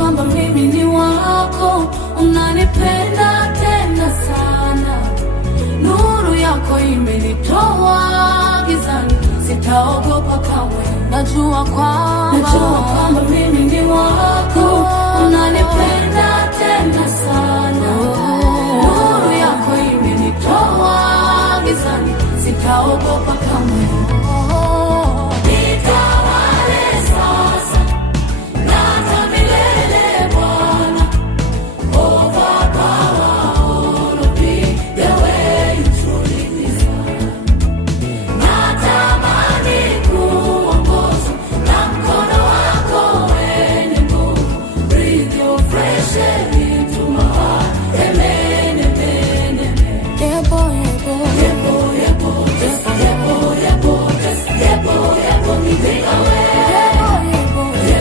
kwamba mimi ni wako, unanipenda tena sana. Nuru yako imenitoa gizani, sitaogopa kamwe. Najua kwamba